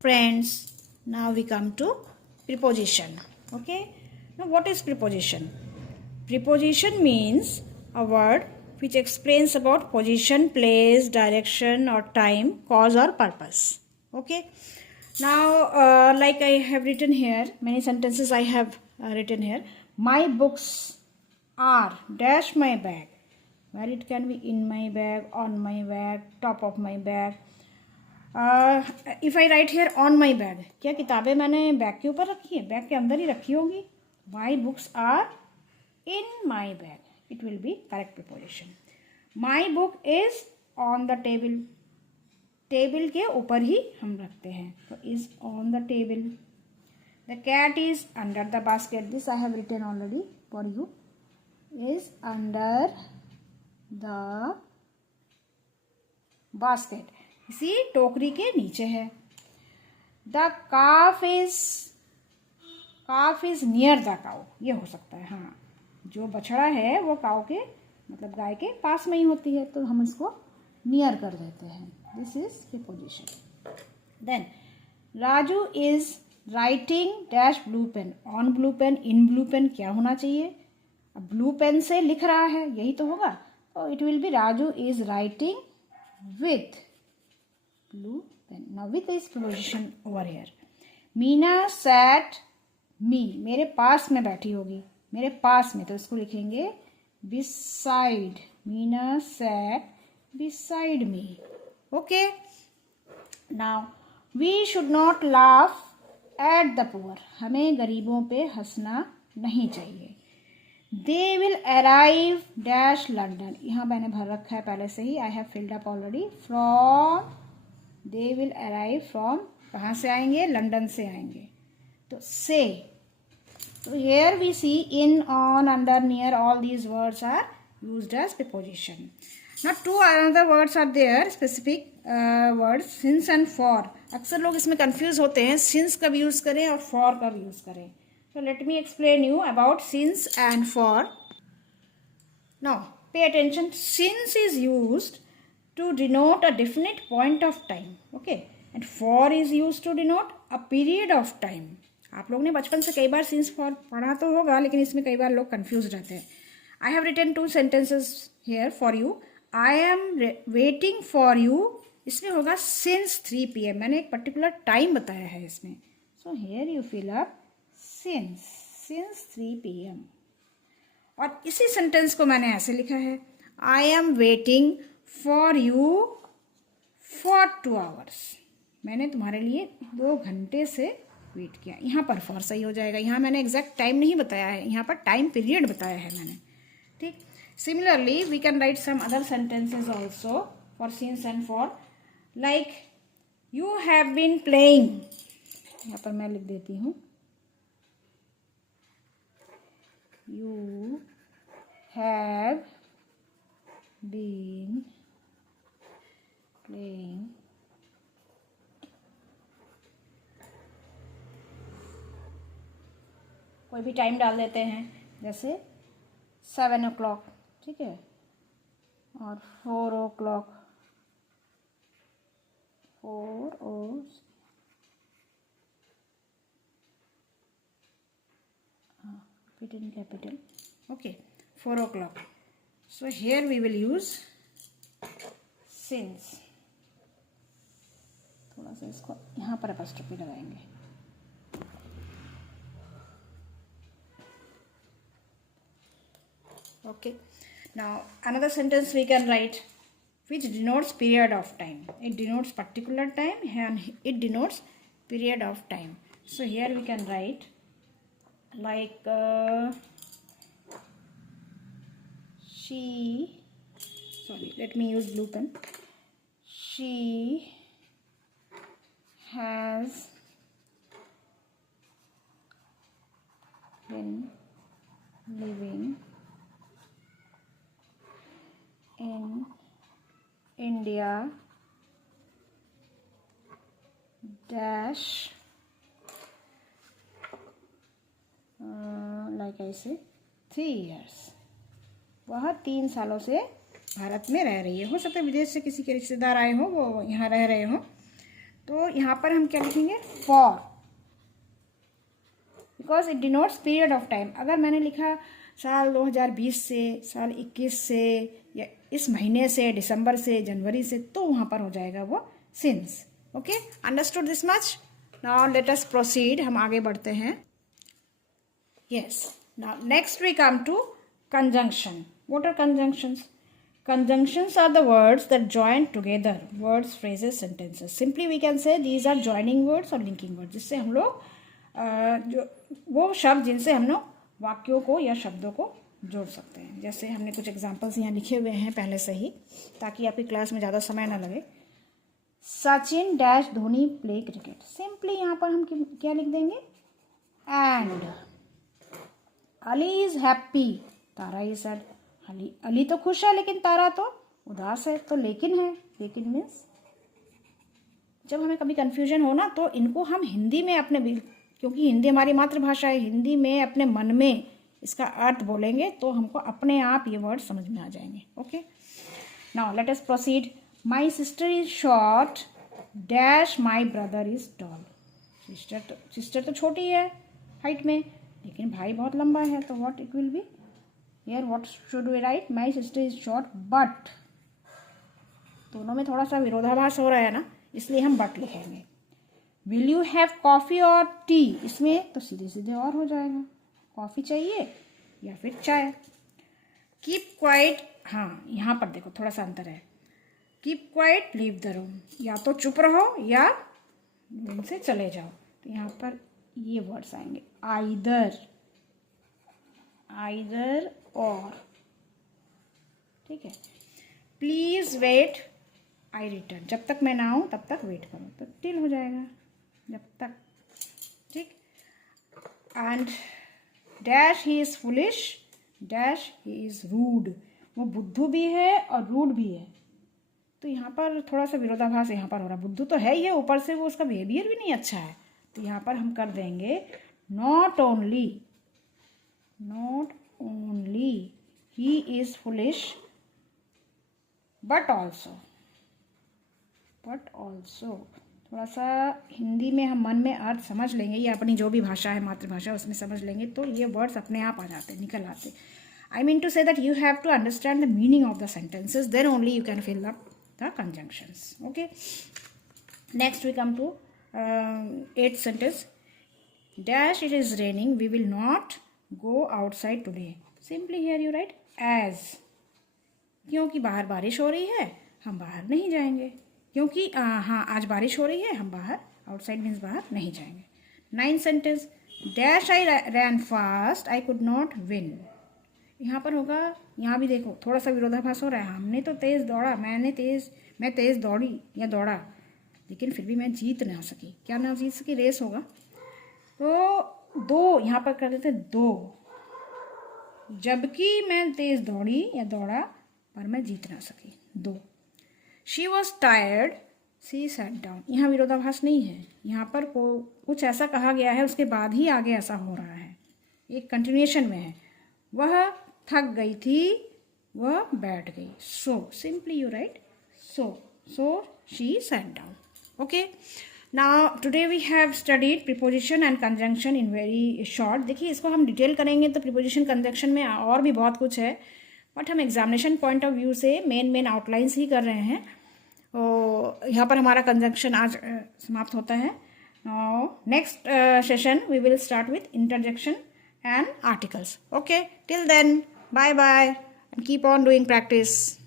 Friends, now we come to preposition. Okay, now what is preposition? Preposition means a word which explains about position, place, direction or time, cause or purpose. Okay, now like I have written here, many sentences I have written here. My books are dash my bag. Well, it can be in my bag, on my bag, top of my bag. If I write here on my bag, क्या किताबें मैंने bag के ऊपर रखी है? Bag के अंदर ही रखी होंगी. My books are in my bag. It will be correct preposition. My book is on the table. Table के ऊपर ही हम रखते हैं, तो is on the table. The cat is under the basket. This I have written already for you. Is under the basket, इसी टोकरी के नीचे है. The calf is near the cow. ये हो सकता है, हाँ, जो बछड़ा है वो काउ के मतलब गाय के पास में ही होती है, तो हम इसको नियर कर देते हैं. This is preposition. Then Raju is writing dash blue pen. On blue pen, in blue pen क्या होना चाहिए? अब ब्लू पेन से लिख रहा है, यही तो होगा, तो it will B Raju is writing with blue pen. Now with is preposition over here. Meena sat me. मेरे पास में बैठी होगी, मेरे पास में, तो इसको लिखेंगे beside. Meena sat beside me. Okay. Now we should not laugh at the poor. हमें गरीबों पे हंसना नहीं चाहिए. They will arrive dash London. यहाँ मैंने भर रखा है पहले से ही. I have filled up already. From They will arrive from, कहाँ से आएंगे? लंदन से आएंगे. तो से, तो here we see in, on, under, near, all these words are used as preposition. Now two another words are there, specific words, since and for. अक्सर लोग इसमें confuse होते हैं, since कब use करें और for कब use करें. So let me explain you about since and for. Now pay attention. Since is used to denote a definite point of time. Okay, and for is used to denote a period of time. आप लोग ने बचपन से कई बार since for पढ़ा तो होगा, लेकिन इसमें कई बार लोग कंफ्यूज रहते हैं. I have written two sentences here for you. I am waiting for you. इसमें होगा since 3 PM. मैंने एक पर्टिकुलर टाइम बताया है इसमें. So here you fill up since 3 PM. और इसी सेंटेंस को मैंने ऐसे लिखा है, I am waiting for you for 2 hours. मैंने तुम्हारे लिए 2 घंटे से वेट किया. यहाँ पर फॉर सही हो जाएगा. यहाँ मैंने एग्जैक्ट टाइम नहीं बताया है, यहाँ पर टाइम पीरियड बताया है मैंने. ठीक. Similarly we can write some other sentences also for since and for. Like you have been playing. यहाँ पर मैं लिख देती हूँ, यू हैव बीन playing कोई भी टाइम डाल देते हैं, जैसे 7 o'clock, ठीक है, और 4 o'clock, 4 और put in capital. Okay, 4 o'clock. So here we will use since. थोड़ा सा इसको यहाँ पर अपॉस्ट्रोफी लगाएंगे. Okay. Now another sentence we can write which denotes period of time. It denotes particular time and it denotes period of time. So here we can write like let me use blue pen. She has been living in India dash like I say 3 years. वह 3 सालों से भारत में रह रही है. हो सकता है विदेश से किसी के रिश्तेदार आए हों, वो यहाँ रह रहे हों, तो यहाँ पर हम क्या लिखेंगे, for, because it denotes period of time. अगर मैंने लिखा साल 2020 से, साल 21 से, या इस महीने से, दिसंबर से, जनवरी से, तो वहाँ पर हो जाएगा वो since. Okay, understood this much? Now let us proceed, हम आगे बढ़ते हैं। Yes, now next we come to conjunction. What are conjunctions? Conjunctions are the words that join together, words, phrases, sentences. Simply we can say these are joining words or linking words, जिससे हम लोग जो वो शब्द जिनसे हम लोग वाक्यों को या शब्दों को जोड़ सकते हैं। जैसे हमने कुछ एग्जाम्पल्स यहाँ लिखे हुए हैं पहले से ही, ताकि आपकी क्लास में ज़्यादा समय ना लगे। Sachin dash Dhoni play cricket. Simply यहाँ पर हम क्या लिख देंगे, and Ali is happy, Tara is sad. Ali तो खुश है लेकिन तारा तो उदास है, तो लेकिन है, लेकिन मीन्स जब हमें कभी कंफ्यूजन हो ना, तो इनको हम हिंदी में अपने, क्योंकि हिंदी हमारी मातृभाषा है, हिंदी में अपने मन में इसका अर्थ बोलेंगे तो हमको अपने आप ये वर्ड समझ में आ जाएंगे। Okay, now let us proceed. My sister is short dash my brother is tall. Sister तो छोटी है हाइट में, लेकिन भाई बहुत लंबा है, तो what it will be here, what should we write, my sister is short but. दोनों में थोड़ा सा विरोधाभास हो रहा है ना, इसलिए हम बट लिखेंगे। विल यू हैव कॉफ़ी और टी, इसमें तो सीधे सीधे और हो जाएगा, कॉफ़ी चाहिए या फिर चाय। कीप क्वाइट, हाँ यहाँ पर देखो थोड़ा सा अंतर है। Keep quiet leave the room, या तो चुप रहो या रूम से चले जाओ। तो यहाँ पर ये वर्ड्स आएंगे, आइदर, आइदर और, ठीक है। प्लीज वेट आई रिटर्न, जब तक मैं ना आऊँ तब तक वेट करो, तो टिल हो जाएगा, जब तक, ठीक। And dash he is foolish dash he is rude, वो बुद्धू भी है और रूड भी है। तो यहाँ पर थोड़ा सा विरोधाभास यहाँ पर हो रहा है, बुद्धू तो है ही है, ऊपर से वो उसका बिहेवियर भी नहीं अच्छा है। तो यहाँ पर हम कर देंगे not only, not only he is foolish but also, but also. थोड़ा सा हिंदी में हम मन में अर्थ समझ लेंगे, या अपनी जो भी भाषा है मातृभाषा उसमें समझ लेंगे, तो ये वर्ड्स अपने आप आ जाते, निकल आते। I mean to say that you have to understand the meaning of the sentences, then only you can fill up the conjunctions. Okay. Next we come to 8th sentence. Dash it is raining, we will not go outside today. Simply here you write as. क्योंकि बाहर बारिश हो रही है हम बाहर नहीं जाएंगे, क्योंकि हाँ आज बारिश हो रही है हम बाहर, आउटसाइड मीन्स बाहर नहीं जाएंगे। 9th sentence. Dash I ran fast, I could not win. यहाँ पर होगा, यहाँ भी देखो थोड़ा सा विरोधाभास हो रहा है। हमने तो तेज़ दौड़ा, मैं तेज़ दौड़ी या दौड़ा, लेकिन फिर भी मैं जीत ना सकी। क्या ना जीत सकी, रेस होगा। तो दो यहाँ पर कर देते दो, जबकि मैं तेज़ दौड़ी या दौड़ा पर मैं जीत ना सकी, दो। She was tired she sat down, यहाँ विरोधाभास नहीं है, यहाँ पर कुछ ऐसा कहा गया है उसके बाद ही आगे ऐसा हो रहा है, एक कंटिन्यूएशन में है। वह थक गई थी, वह बैठ गई। So simply you write so she sat down. Okay, now today we have studied preposition and conjunction in very short. देखिए इसको हम डिटेल करेंगे तो प्रीपोजिशन कंजंक्शन में और भी बहुत कुछ है, बट हम एग्जामिनेशन पॉइंट ऑफ व्यू से मेन आउटलाइंस ही कर रहे हैं। तो यहाँ पर हमारा कंजंक्शन आज समाप्त होता है। Now next session we will start with interjection and articles. Okay, till then, bye bye and keep on doing practice.